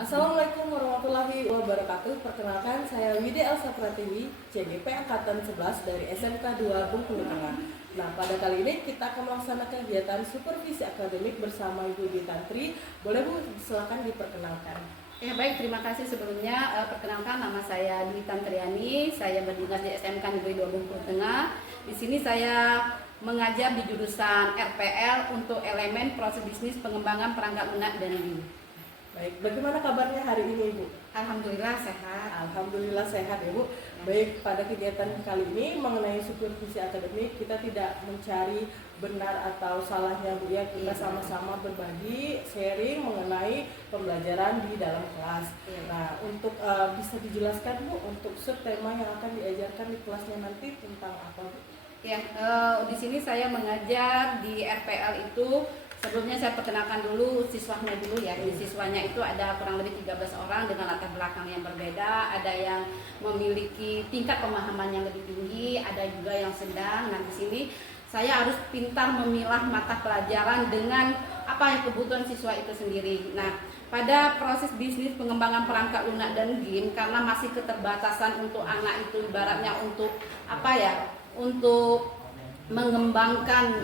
Assalamualaikum warahmatullahi wabarakatuh. Perkenalkan, saya Widi Elsa Pratiwi, CGP Angkatan 11 dari SMK 2 Bengkulu Tengah. Nah, pada kali ini kita akan melaksanakan kegiatan supervisi akademik bersama Ibu Dwi Tantri. Boleh Bu, silakan diperkenalkan. Ya baik, terima kasih sebelumnya. Perkenalkan, nama saya Dwi Tantriani. Saya berdinas di SMK Negeri 2 Bengkulu Tengah. Di sini saya mengajar di jurusan RPL untuk elemen proses bisnis pengembangan perangkat lunak dan BIM. Baik, bagaimana kabarnya hari ini Ibu? Alhamdulillah sehat. Alhamdulillah sehat ya Bu. Baik, pada kegiatan kali ini mengenai supervisi akademik, kita tidak mencari benar atau salahnya Bu ya. Kita sama-sama berbagi, sharing mengenai pembelajaran di dalam kelas. Nah, untuk bisa dijelaskan Bu, untuk subtema yang akan diajarkan di kelasnya nanti tentang apa Bu? Ya, di sini saya mengajar di RPL itu. Sebelumnya saya perkenalkan dulu siswanya dulu ya. Di siswanya itu ada kurang lebih 13 orang dengan latar belakang yang berbeda. Ada yang memiliki tingkat pemahaman yang lebih tinggi, ada juga yang sedang. Nah, di sini saya harus pintar memilah mata pelajaran dengan apa yang kebutuhan siswa itu sendiri. Nah, pada proses bisnis pengembangan perangkat lunak dan GIM, karena masih keterbatasan untuk anak itu ibaratnya untuk apa ya? Untuk mengembangkan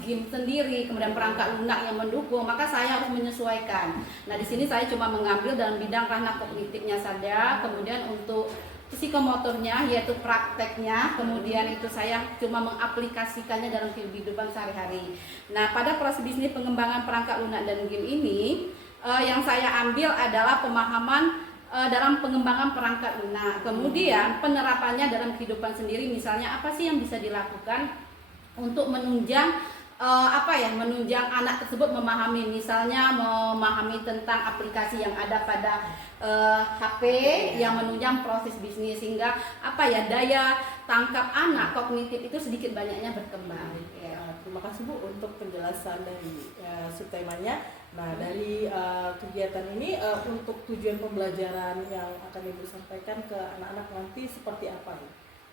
GIM sendiri, kemudian perangkat lunak yang mendukung, maka saya harus menyesuaikan. Nah, di sini saya cuma mengambil dalam bidang ranah kognitifnya saja, kemudian untuk psikomotornya yaitu prakteknya, kemudian itu saya cuma mengaplikasikannya dalam kehidupan sehari-hari. Nah, pada proses bisnis pengembangan perangkat lunak dan GIM ini yang saya ambil adalah pemahaman dalam pengembangan perangkat lunak, kemudian penerapannya dalam kehidupan sendiri. Misalnya apa sih yang bisa dilakukan untuk menunjang menunjang anak tersebut memahami, misalnya memahami tentang aplikasi yang ada pada HP yang menunjang proses bisnis, sehingga daya tangkap anak kognitif itu sedikit banyaknya berkembang. Terima kasih Bu untuk penjelasan dari subtemanya. Nah, dari kegiatan ini untuk tujuan pembelajaran yang akan Ibu sampaikan ke anak-anak nanti seperti apa Bu?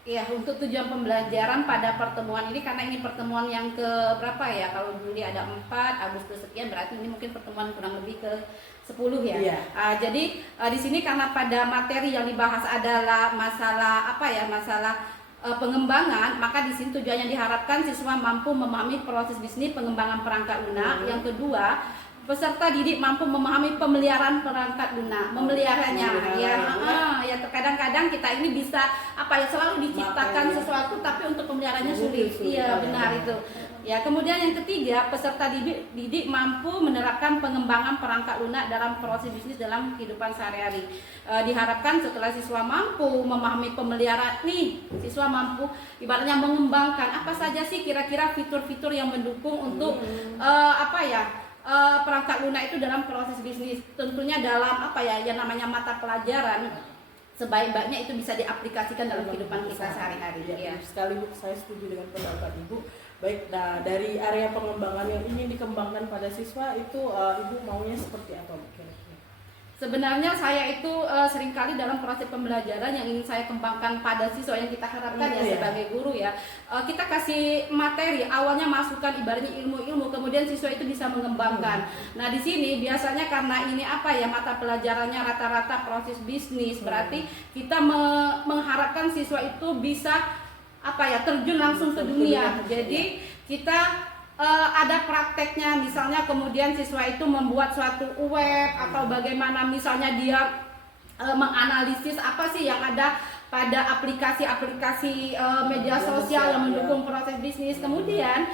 Iya, untuk tujuan pembelajaran pada pertemuan ini, karena ini pertemuan yang ke berapa ya? Kalau dulu ada 4, Agustus sekian, berarti ini mungkin pertemuan kurang lebih ke 10 ya. Iya. Jadi di sini karena pada materi yang dibahas adalah masalah pengembangan, maka di sini tujuannya diharapkan siswa mampu memahami proses bisnis pengembangan perangkat lunak. Yang kedua, peserta didik mampu memahami pemeliharaan perangkat lunak, memeliharanya. Ya terkadang-kadang kita ini bisa selalu diciptakan sesuatu, tapi untuk pemeliharaannya sulit. Iya, benar itu. Ya, kemudian yang ketiga, peserta didik mampu menerapkan pengembangan perangkat lunak dalam proses bisnis dalam kehidupan sehari-hari. Diharapkan setelah siswa mampu memahami pemeliharaan siswa mampu ibaratnya mengembangkan apa saja sih kira-kira fitur-fitur yang mendukung untuk perangkat lunak itu dalam proses bisnis. Tentunya dalam yang namanya mata pelajaran, sebaik-baiknya itu bisa diaplikasikan dalam kehidupan kita sehari-hari. Ya, sekali Bu, saya setuju dengan pendapat Ibu. Baik, nah dari area pengembangan yang ingin dikembangkan pada siswa itu Ibu maunya seperti apa Bu? Sebenarnya saya itu seringkali dalam proses pembelajaran yang ingin saya kembangkan pada siswa yang kita harapkan sebagai guru ya, kita kasih materi awalnya, masukan ibaratnya ilmu-ilmu, kemudian siswa itu bisa mengembangkan. Nah, di sini biasanya karena ini mata pelajarannya rata-rata proses bisnis, berarti kita mengharapkan siswa itu bisa terjun langsung ke dunia. Jadi kita ada prakteknya, misalnya kemudian siswa itu membuat suatu web atau bagaimana misalnya dia menganalisis apa sih yang ada pada aplikasi-aplikasi media sosial yang mendukung proses bisnis. Kemudian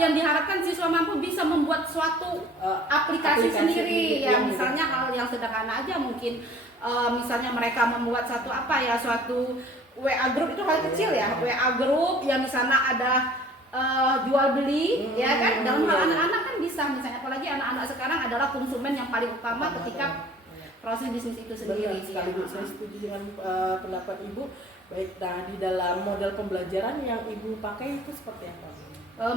yang diharapkan siswa mampu bisa membuat suatu aplikasi sendiri ya, misalnya hal yang sederhana aja mungkin misalnya mereka membuat suatu WA group, itu hal kecil ya, WA group yang misalnya ada jual beli ya kan, dalam hal anak-anak kan bisa, misalnya apalagi anak-anak sekarang adalah konsumen yang paling utama ketika proses bisnis itu sendiri. Sekali Bu, saya setuju dengan pendapat Ibu. Baik, nah di dalam model pembelajaran yang Ibu pakai itu seperti apa?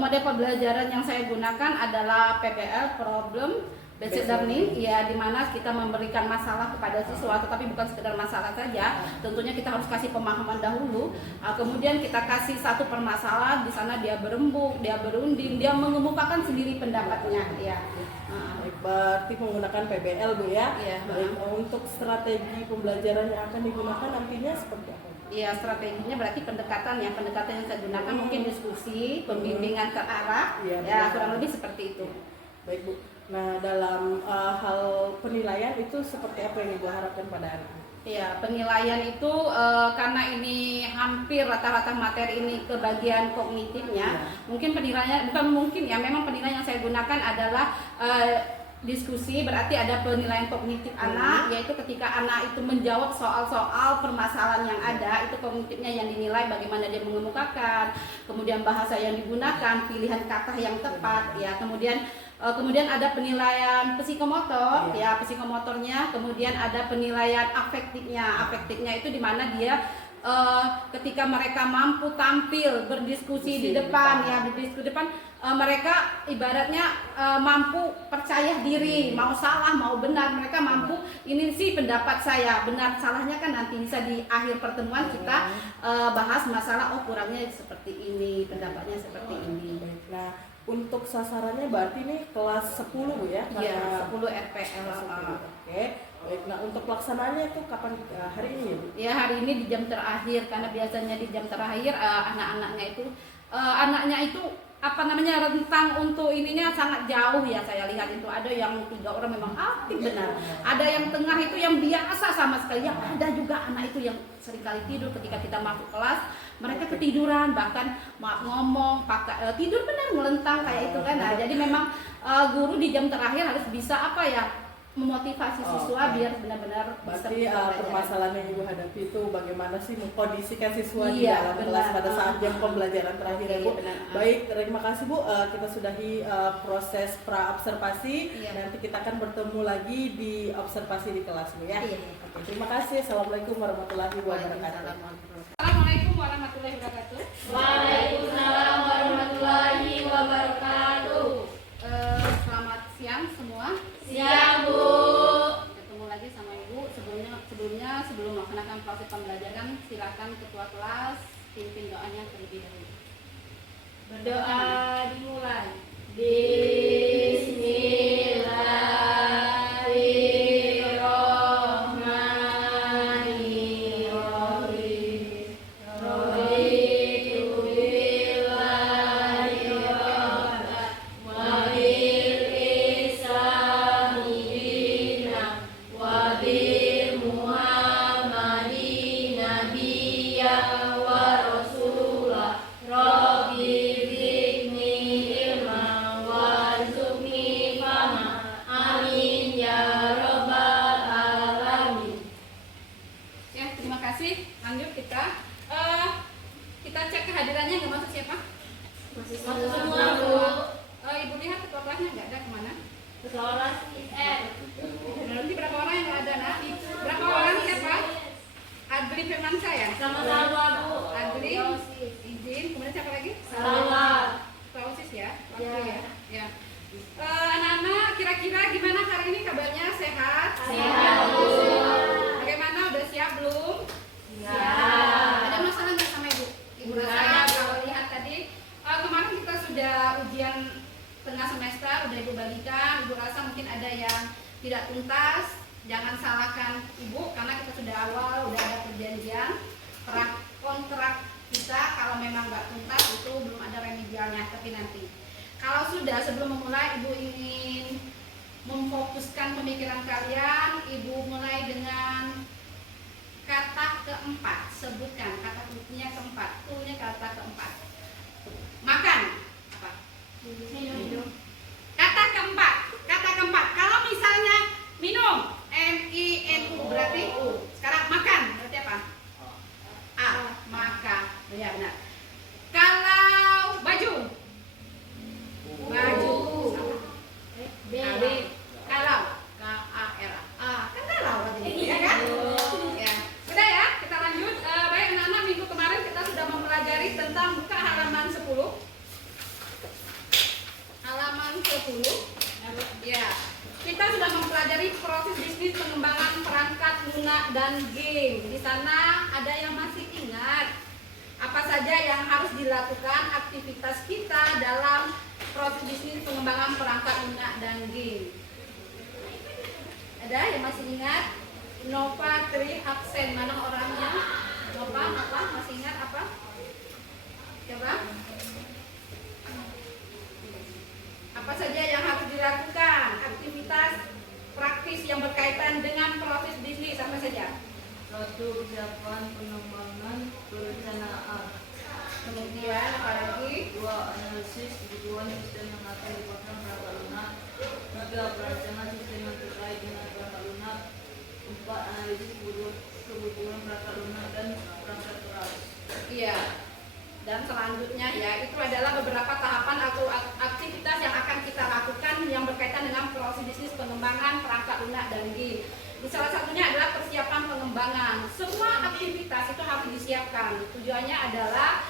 Model pembelajaran yang saya gunakan adalah PBL, problem basic learning, ya di mana kita memberikan masalah kepada siswa, tetapi bukan sekedar masalah saja. Tentunya kita harus kasih pemahaman dahulu. Kemudian kita kasih satu permasalahan, di sana dia berembuk, dia berunding, dia mengemukakan sendiri pendapatnya. Ya. Berarti menggunakan PBL Bu ya. Iya. Baik, untuk strategi pembelajaran yang akan digunakan nantinya seperti apa? Iya, strateginya berarti pendekatan yang saya gunakan mungkin diskusi, pembimbingan terarah, ya kurang lebih seperti itu. Baik Bu. Nah, dalam hal penilaian itu seperti apa yang Ibu harapkan pada anak? Ya, penilaian itu karena ini hampir rata-rata materi ini ke bagian kognitifnya, mungkin penilaian, bukan mungkin ya, memang penilaian yang saya gunakan adalah diskusi, berarti ada penilaian kognitif anak, yaitu ketika anak itu menjawab soal-soal permasalahan yang ada, itu kognitifnya yang dinilai, bagaimana dia mengemukakan, kemudian bahasa yang digunakan, pilihan kata yang tepat, ya, kemudian ada penilaian psikomotor, ya psikomotornya, kemudian ada penilaian afektifnya itu di mana dia ketika mereka mampu tampil berdiskusi di depan, ya berdiskusi di depan, mereka ibaratnya mampu percaya diri, mau salah mau benar, mereka mampu ini sih pendapat saya, benar salahnya kan nanti bisa di akhir pertemuan kita bahas masalah, oh kurangnya seperti ini, pendapatnya seperti ini. Nah, untuk sasarannya berarti ini kelas 10 Bu ya? Iya, 10 RPL. Oke. Baik, nah untuk pelaksanaannya itu kapan, hari ini ya Bu? Ya, hari ini di jam terakhir, karena biasanya di jam terakhir anak-anaknya itu rentang untuk ininya sangat jauh ya, saya lihat itu ada yang 3 orang memang aktif benar, ada yang tengah itu yang biasa sama sekali, yang ada juga anak itu yang seringkali tidur ketika kita masuk kelas, mereka ketiduran, bahkan maaf ngomong pakai tidur benar melentang kayak itu kan. Nah, jadi memang guru di jam terakhir harus bisa memotivasi siswa biar benar-benar berarti permasalahan yang Ibu hadapi itu bagaimana sih mengkondisikan siswa di Iya, dalam benar. kelas pada saat jam pembelajaran terakhir ya Bu. Benar. Baik, terima kasih Bu. Kita sudahi proses pra observasi. Iya. Nanti kita akan bertemu lagi di observasi di kelas Bu ya. Iya. Oke, terima kasih. Assalamualaikum warahmatullahi wabarakatuh. Assalamualaikum warahmatullahi wabarakatuh. Waalaikumsalam warahmatullahi wabarakatuh. Selamat siang semua. Siang Bu. Ketemu lagi sama Ibu. Sebelum melaksanakan proses pembelajaran, silakan ketua kelas pimpin doanya terlebih dahulu. Berdoa dimulai. Bismillahirrahmanirrahim. Raditu billahi rabban wa bil islami dinan wa bi Muhammadin nabiyyan wa rasulah. Rabbi zidni ilman warzuqni fahman. Amin ya rabbal alamin. Ya, terima kasih. Lanjut kita cek kehadirannya. Nggak masuk siapa? Masih semua Bu. Ibu lihat ketua kelasnya nggak ada, kemana? Kelas IN. Nanti berapa orang yang nggak ada, Nak? Berapa orang siapa? Adli Firmansyah ya? Sama-sama Bu. Adli izin, kemudian siapa lagi? Salwa. Klausis ya? Waktu Ya. ya? Ya. Anak-anak, kira-kira gimana hari ini kabarnya? Sehat? Sehat, Bu. Bagaimana? Udah siap belum? Siap. Ada masalah nggak sama Ibu? Ibu rasa kalau lihat tadi, kemarin kita sudah ujian tengah semester, udah Ibu bagikan. Ibu rasa mungkin ada yang tidak tuntas. Jangan salahkan Ibu, karena kita sudah awal, udah ada perjanjian kontrak kita. Kalau memang nggak tuntas itu belum ada remedialnya, tapi nanti kalau sudah, sebelum memulai Ibu ingin memfokuskan pemikiran kalian. Ibu mulai dengan kata keempat. Sebutkan kata kuncinya keempat. Tunya kata keempat. Makan. Apa? Minum. Kata keempat. Kalau misalnya minum, M-I-N-U berarti U. Sekarang makan berarti apa? A. Makan. Ya benar. Kalau baju. Baju. B. Kalau K-A-R-A. Kan kalau berarti, ya kan? Ya. Sudah ya, kita lanjut. Baik anak-anak, minggu kemarin kita sudah mempelajari tentang buka halaman 10. Halaman 10. Ya. kita sudah mempelajari proses bisnis pengembangan perangkat lunak dan game. Di sana ada yang masih ingat apa saja yang harus dilakukan aktivitas kita dalam proses bisnis pengembangan perangkat lunak dan game. Ada yang masih ingat? Nova Tri absen, mana orangnya? Nova, apa? Masih ingat apa? Coba. Apa saja yang harus dilakukan? Aktivitas praktis yang berkaitan dengan proses bisnis apa saja? 1. Persiapan pengembangan perencanaan. Kemudian apa lagi? 2. Analisis kebutuhan sistem yang akan dipakai perangkat lunak. 3. Perancangan sistem yang terkait dengan perangkat lunak. 4. Analisis kebutuhan perangkat lunak dan perangkat keras. Iya. Dan selanjutnya ya, itu adalah beberapa tahapan atau aktivitas yang akan kita lakukan yang berkaitan dengan proses bisnis pengembangan perangkat lunak dan game. Salah satunya adalah persiapan pengembangan. Semua aktivitas itu harus disiapkan. Tujuannya adalah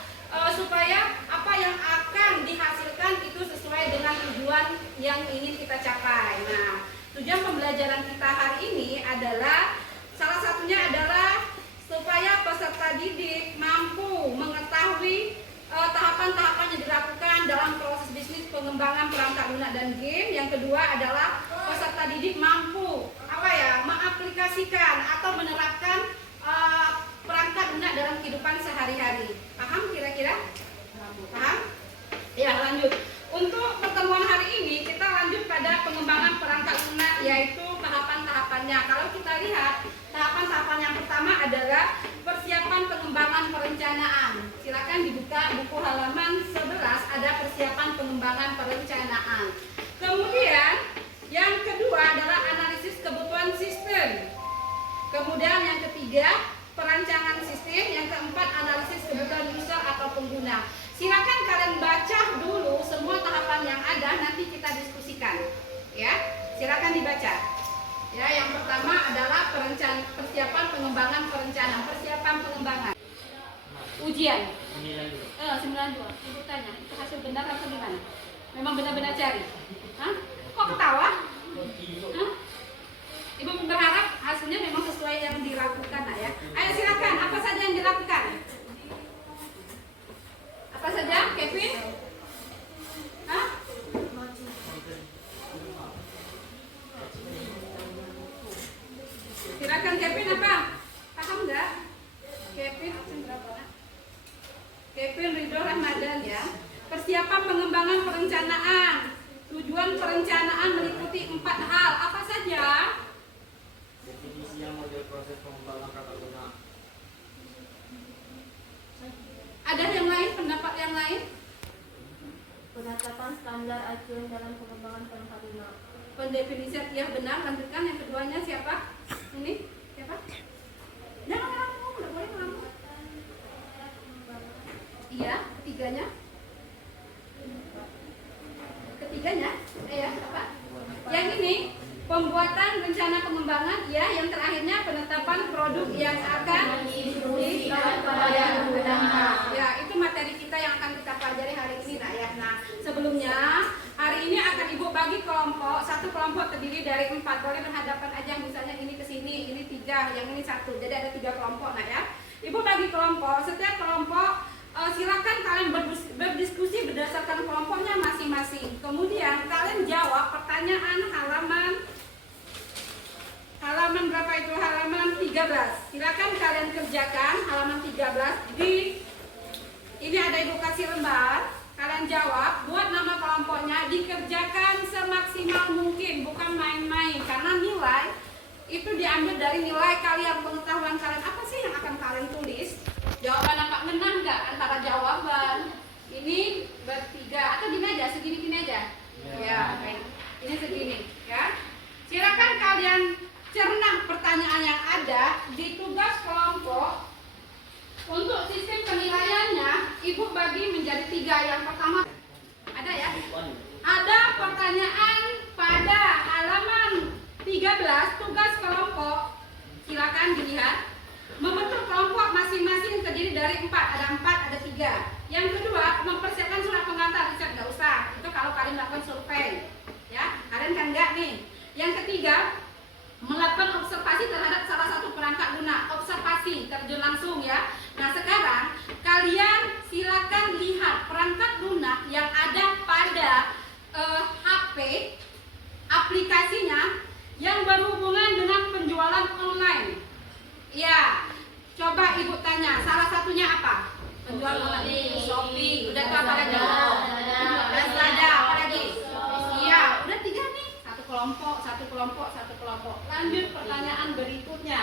supaya apa yang akan dihasilkan itu sesuai dengan tujuan yang ingin kita capai. Nah, tujuan pembelajaran kita hari ini adalah salah satunya adalah supaya peserta didik mampu mengetahui tahapan-tahapan yang dilakukan dalam proses bisnis pengembangan perangkat lunak dan game. Yang kedua adalah peserta didik mampu mengaplikasikan atau menerapkan perangkat lunak dalam kehidupan sehari-hari. Paham kira-kira? Paham? Ya, lanjut. Untuk pertemuan hari ini kita lanjut pada pengembangan perangkat lunak, yaitu tahapan-tahapannya. Kalau kita lihat tahapan-tahapan yang pertama adalah persiapan pengembangan perencanaan. Silakan dibuka buku halaman 11, ada persiapan pengembangan perencanaan. Kemudian yang kedua adalah analisis kebutuhan sistem. Kemudian yang ketiga perancangan sistem. Yang keempat analisis kebutuhan user atau pengguna. Silakan kalian baca dulu semua tahapan yang ada, nanti kita diskusikan. Ya, silakan dibaca. Ya, yang pertama adalah persiapan pengembangan perencanaan, persiapan pengembangan. Ujian. 92. Ibu tanya, itu hasil benar atau gimana? Memang benar-benar cari? Hah? Kok ketawa? Hah? Ibu berharap hasilnya memang sesuai yang dilakukan, nak ya. Ayo silakan, apa saja yang dilakukan? Apa saja, Kevin? Hah? Silakan Kevin, apa? Paham nggak? Kevin berapa? Kevin Ridho Ramadan ya. Persiapan pengembangan perencanaan. Tujuan perencanaan meliputi 4 hal. Apa saja? Definisi yang model proses pengembangan perangkat lunak. Ada yang lain, pendapat yang lain? Penetapan standar acuan dalam pengembangan perangkat lunak. Pendefinisian ya benar. Lanjutkan yang keduanya siapa? Ini siapa? Jangan ngomong, nggak boleh ngomong. Iya, ketiganya. Apa? Yang ini pembuatan rencana pengembangan, ya. Yang terakhirnya penetapan produk yang akan dijual kepada pengguna. Ya, itu materi kita yang akan kita pelajari hari ini, nak ya. Nah, sebelumnya hari ini akan ibu bagi kelompok. Satu kelompok terdiri dari 4. Boleh berhadapan aja, misalnya ini ke sini, ini 3, yang ini 1. Jadi ada 3 kelompok, nak ya. Ibu bagi kelompok. Setiap kelompok silakan kalian berdiskusi berdasarkan kelompoknya masing-masing. Kemudian kalian jawab pertanyaan halaman berapa itu? Halaman 13. Silakan kalian kerjakan halaman 13 ini ada ibu kasih lembar. Kalian jawab, buat nama kelompoknya, dikerjakan semaksimal mungkin, bukan main-main, karena nilai itu diambil dari nilai kalian, pengetahuan kalian. Apa sih yang akan kalian tulis? Jawaban nampak ngena nggak antara jawaban ini bertiga atau gini aja, segini-gini aja? Ya, ini segini, ya. Silakan kalian cerna pertanyaan yang ada di tugas kelompok. Untuk sistem penilaiannya, ibu bagi menjadi 3. Yang pertama ada ya? Ada pertanyaan pada halaman 13 tugas kelompok. Silakan dilihat. Membentuk kelompok masing-masing terdiri dari 4. Ada 4, ada 3. Yang kedua, mempersiapkan surat pengantar. Riset nggak usah. Itu kalau kalian melakukan survei. Ya, kalian kan enggak nih. Yang ketiga, melakukan observasi terhadap salah satu perangkat lunak. Observasi, terjun langsung ya. Nah sekarang kalian silakan lihat perangkat lunak yang ada pada HP, aplikasinya yang berhubungan dengan penjualan online. Ya, coba ibu tanya, salah satunya apa? Penjualan online. Shopee. Udah tuh apa lagi? Lazada. Apa lagi? Iya, udah 3 nih. Satu kelompok. Lanjut pertanyaan berikutnya.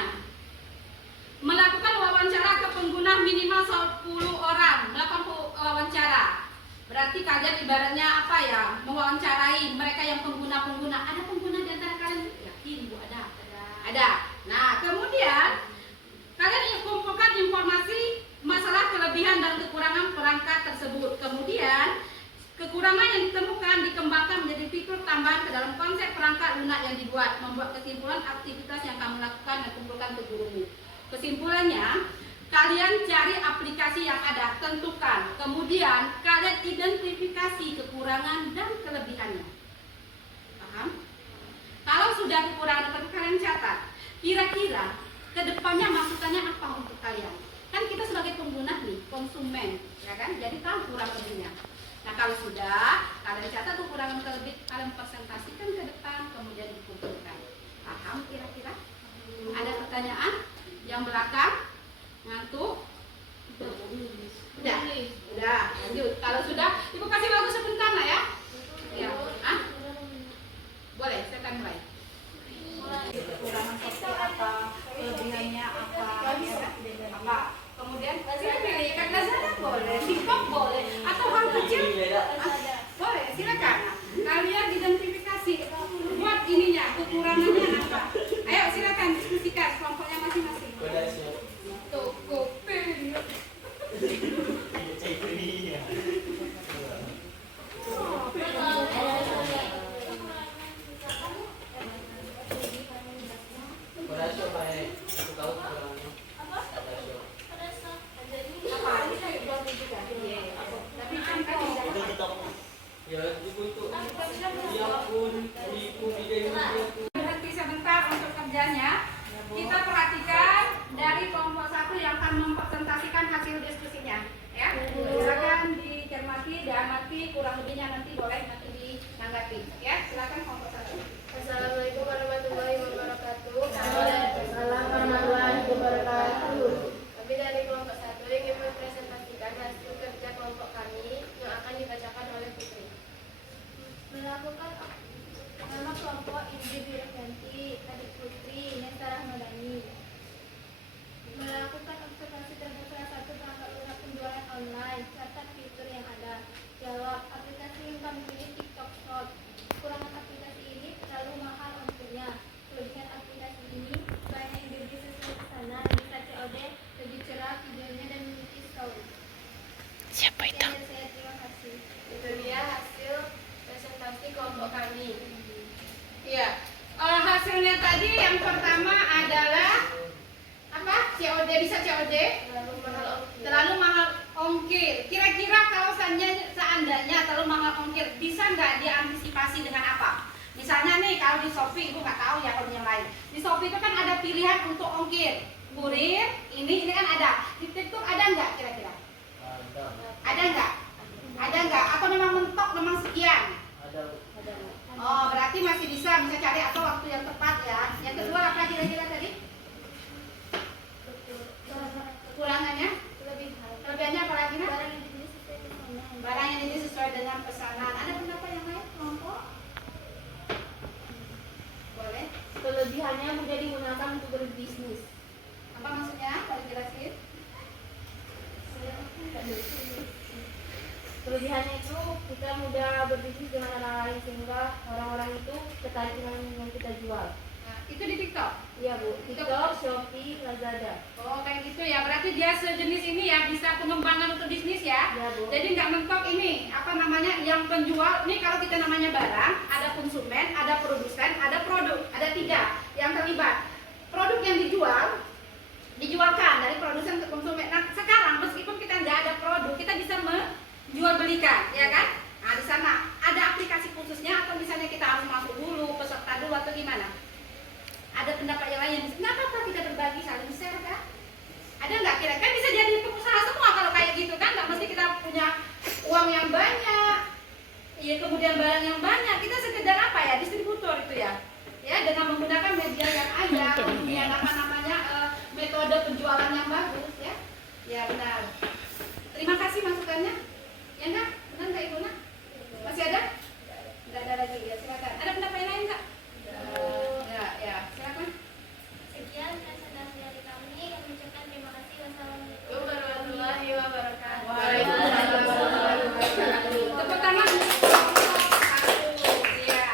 Melakukan wawancara ke pengguna minimal 10 orang. Melakukan wawancara. Berarti kalian ibaratnya apa ya? Mewawancarai mereka yang pengguna-pengguna. Ada pengguna di antara kalian? Yakin Bu ada? Ada. Nah, kemudian kalian kumpulkan informasi masalah kelebihan dan kekurangan perangkat tersebut. Kemudian kekurangan yang ditemukan dikembangkan menjadi fitur tambahan ke dalam konsep perangkat lunak yang dibuat. Membuat kesimpulan aktivitas yang kamu lakukan dan kumpulkan ke gurumu. Kesimpulannya, kalian cari aplikasi yang ada, tentukan. Kemudian kalian identifikasi kekurangan dan kelebihannya. Paham? Kalau sudah kekurangan dan kalian catat. Kira-kira kedepannya masukannya apa untuk kalian? Kan kita sebagai pengguna nih, konsumen, ya kan? Jadi tahu kurang lebihnya. Nah kalau sudah, kalian catat kekurangan kelebih, kalian presentasikan ke depan, kemudian dikumpulkan. Paham kira-kira? Ada pertanyaan? Yang belakang? Ngantuk? Udah? Udah, lanjut. Kalau sudah, ibu kasih waktu sebentar lah ya. Ya, boleh, saya akan mulai. Kekurangan seperti apa, kelebihannya apa, ya kan? Apa? Kemudian saya pilih kan Lazada boleh, TikTok boleh, atau hal kecil boleh, silakan. Kalian identifikasi buat ininya, kekurangannya apa. Ayo silakan diskusikan kelompoknya masing-masing. Tokopedia. Berhenti sebentar untuk kerjanya. Kita perhatikan dari kelompok 1 yang akan mempresentasikan hasil diskusinya. Ya, silakan dicermati, diamati, kurang lebihnya nanti boleh nanti ditanggapi. Ya, silakan kelompok 1. Assalamualaikum warahmatullahi wabarakatuh. Assalamualaikum warahmatullahi wabarakatuh. Kami dari kelompok 1 ingin mempresentasikan hasil kerja kelompok kami yang akan dibacakan oleh Putri. Melakukan nama kelompok Indri Biryanti, adik Putri, Nesta Rahmadani. Melakukan observasi terhadap salah satu perangkat lunak penjualan online, catat fitur yang ada. Jawab, aplikasi yang kami pilih TikTok Shop. Kekurangan aplikasi ini terlalu mahal ongkirnya. Kelebihan aplikasi ini banyak yang dibeli sesuai pesanan, bisa COD, lebih cerah videonya dan memiliki story. Siapa itu? Saya terima kasih. Itu dia hasil presentasi kelompok kami. Iya. Hasilnya tadi yang pertama adalah apa? COD, bisa COD? Terlalu mahal ongkir. Kira-kira kalau seandainya terlalu mahal ongkir, bisa nggak diantisipasi dengan apa? Misalnya nih kalau di Shopee, ibu nggak tahu ya kalau yang lain. Di Shopee itu kan ada pilihan untuk ongkir, kurir, ini kan ada. Di TikTok ada nggak kira-kira? Ada nggak? Ada nggak? Atau memang mentok memang sekian? Oh, berarti masih bisa cari atau waktu yang tepat ya. Yang kedua apa kira-kira tadi? Kekurangannya? Kelebihannya apa lagi? Barang yang ini sesuai dengan pesanan. Ada pendapat yang lain kelompok? Boleh. Kelebihannya mudah digunakan untuk berbisnis. Apa maksudnya? Boleh jelasin? Kelebihannya itu kita mudah berbisnis dengan orang lain sehingga orang-orang itu tertarik dengan yang kita jual. Nah, itu di TikTok. Iya Bu, TikTok, Shopee, Lazada. Oh kayak gitu ya. Berarti dia sejenis ini ya, bisa pengembangan untuk bisnis ya. Iya Bu. Jadi nggak mentok ini apa namanya yang penjual. Ini kalau kita namanya barang, ada konsumen, ada produsen, ada produk, ada 3 yang terlibat. Produk yang dijualkan dari produsen ke konsumen. Nah sekarang meskipun kita nggak ada produk, kita bisa menjual belikan, ya kan? Nah di sana ada aplikasi khususnya atau misalnya kita harus masuk dulu, peserta dulu atau gimana? kemudian barang yang banyak. Kita sekedar apa ya, distributor itu ya. Ya, dengan menggunakan media yang ada, kemudian apa namanya metode penjualan yang bagus ya. Ya benar. Terima kasih masukannya. Ya enggak? Benar enggak Ibu Nak? Masih ada? Enggak ada lagi ya, silakan. Ada pendapat lain enggak? Ya, silakan. Sekian presentasi dari kami. Kami ucapkan terima kasih. Wassalamualaikum warahmatullahi wabarakatuh. Waalaikumsalam warahmatullahi wabarakatuh. Tepuk tangan. Ya.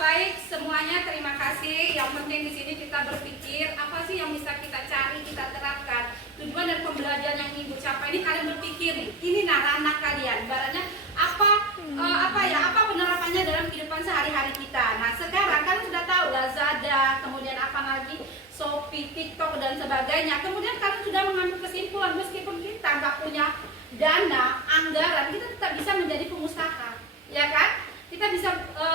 Baik semuanya, terima kasih. Yang penting di sini kita berpikir apa sih yang bisa kita cari, kita terapkan. Tujuan dari pembelajaran yang Ibu capai ini, kalian berpikir nih, ini ranah kalian. Ibaratnya apa penerapannya dalam kehidupan sehari-hari kita. Nah sekarang kalian sudah tahu Lazada, kemudian apa lagi, Shopee, TikTok dan sebagainya. Kemudian kalian sudah mengambil kesimpulan, meskipun kita nggak punya dana, anggaran, kita tetap bisa menjadi pengusaha, ya kan? Kita bisa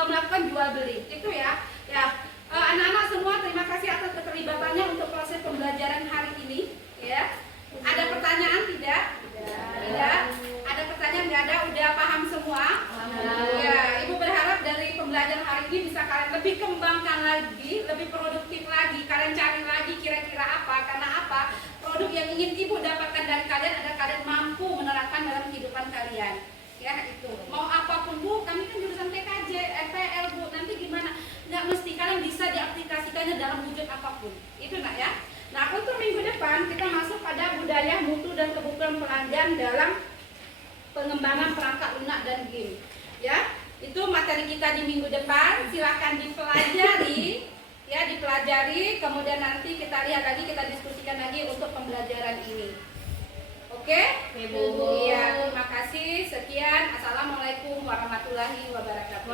melakukan jual beli, itu ya. Ya, anak-anak semua terima kasih atas keterlibatannya untuk proses pembelajaran hari ini. Ya, ada pertanyaan tidak? Tidak. Ada pertanyaan nggak ada? Udah paham semua? Ya, Ibu berharap dari pembelajaran hari ini bisa kalian lebih kembangkan lagi, lebih produktif lagi. Kalian cari lagi kira-kira apa? Karena apa? Produk yang ingin Ibu dapatkan dari kalian ada kalian mampu menerapkan dalam kehidupan kalian. Ya itu. Mau apapun Bu, kami kan jurusan TKJ, FPL Bu. Nanti gimana? Nggak mesti, kalian bisa diaplikasikannya dalam wujud apapun. Itu nak ya. Nah untuk minggu depan kita masuk pada budaya, mutu dan kebutuhan pelanggan dalam pengembangan perangkat lunak dan game. Ya, itu materi kita di minggu depan. Silakan dipelajari, ya dipelajari. Kemudian nanti kita lihat lagi, kita diskusikan lagi untuk pembelajaran ini. Oke? Iya, terima kasih. Sekian. Assalamualaikum warahmatullahi wabarakatuh.